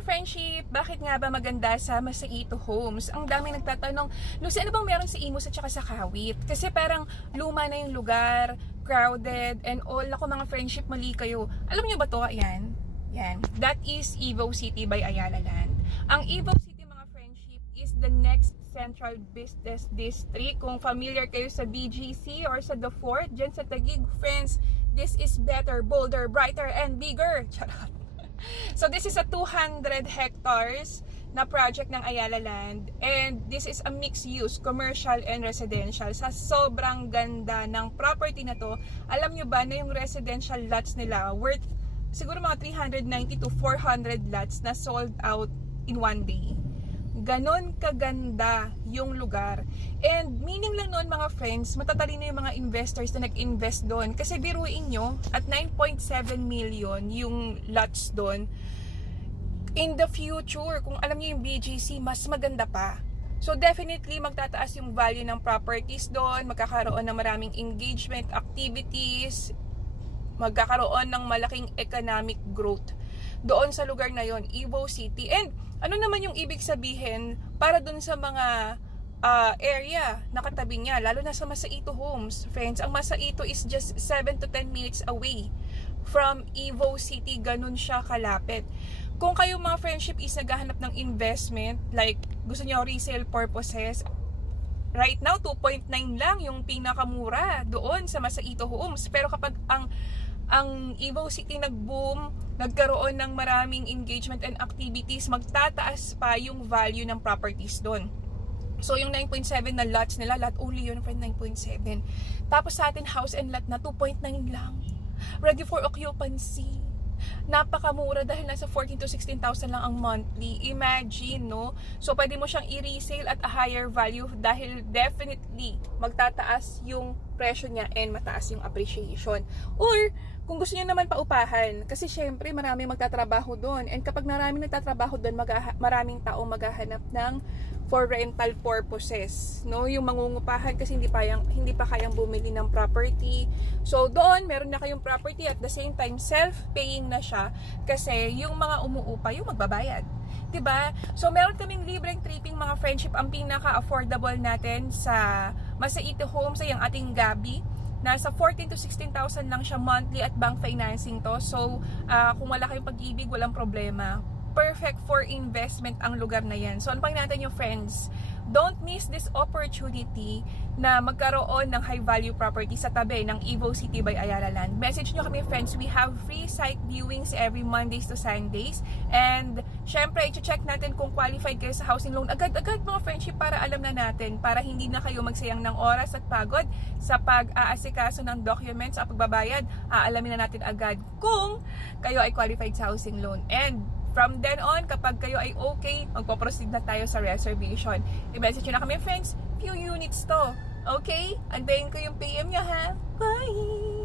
mga friendship, bakit nga ba maganda sa Masaito Homes? Ang dami nagtatanong, Lucy, ano bang meron sa Imus at saka sa Kawit? Kasi parang luma na yung lugar, crowded, and all. Ako mga friendship, mali kayo. Alam niyo ba to? Ayan. Yan. That is Evo City by Ayala Land. Ang Evo City, mga friendship, is the next central business district. Kung familiar kayo sa BGC or sa The Fort, dyan sa Taguig, friends, this is better, bolder, brighter, and bigger. Charot. So this is a 200 hectares na project ng Ayala Land, and this is a mixed use, commercial and residential. Sa sobrang ganda ng property na to, alam nyo ba na yung residential lots nila worth siguro mga 390 to 400 lots na sold out in one day. Ganon kaganda yung lugar. And meaning lang noon, mga friends, matatalino yung mga investors na nag-invest doon. Kasi biruin nyo, at 9.7 million yung lots doon. In the future, kung alam nyo yung BGC, mas maganda pa. So definitely magtataas yung value ng properties doon, magkakaroon ng maraming engagement activities, magkakaroon ng malaking economic growth doon sa lugar na yon, Evo City. And ano naman yung ibig sabihin para dun sa mga area na katabi niya, lalo na sa Masaito Homes, friends. Ang Masaito is just 7 to 10 minutes away from Evo City. Ganun siya kalapit. Kung kayo mga friendship is naghahanap ng investment, like gusto niyo resale purposes, right now 2.9 lang yung pinakamura doon sa Masaito Homes. Pero kapag ang Evo City nag-boom, nagkaroon ng maraming engagement and activities, magtataas pa yung value ng properties doon. So yung 9.7 na lots nila, lot only yun, friend, 9.7. Tapos sa atin, house and lot na 2.9 lang. Ready for occupancy. Napakamura dahil nasa 14 to 16,000 lang ang monthly. Imagine, no? So pwede mo siyang i-resale at a higher value dahil definitely magtataas yung presyo niya and mataas yung appreciation. Or kung gusto niyo naman paupahan, kasi syempre maraming magtatrabaho doon, and kapag maraming nagtatrabaho doon, maraming tao maghahanap ng for rental purposes, no? Yung mangungupahan kasi hindi pa kayang bumili ng property. So doon meron na kayong property, at the same time self-paying na siya kasi yung mga umuupa yung magbabayad. 'Di ba? So meron kaming libreng tripping, mga friendship. Ang pinaka-affordable natin sa Masaito Homes ay ang ating Gabi. Nasa 14 to 16,000 lang siya monthly at bank financing to. So, kung wala kayong pag-ibig, walang problema. Perfect for investment ang lugar na yan. So, ano pang natin yung friends? Don't miss this opportunity na magkaroon ng high-value property sa tabi ng Evo City by Ayala Land. Message nyo kami, friends. We have free site viewings every Mondays to Sundays. And, syempre, i-check natin kung qualified kayo sa housing loan. Agad-agad, mga friendship, para alam na natin. Para hindi na kayo magsayang ng oras at pagod sa pag-aasikaso ng documents at pagbabayad. Aalamin na natin agad kung kayo ay qualified sa housing loan. And, from then on, kapag kayo ay okay, magpo-proceed na tayo sa reservation. I-message nyo na kami, friends. Few units to. Okay? Antayin ko yung PM nyo, ha? Bye!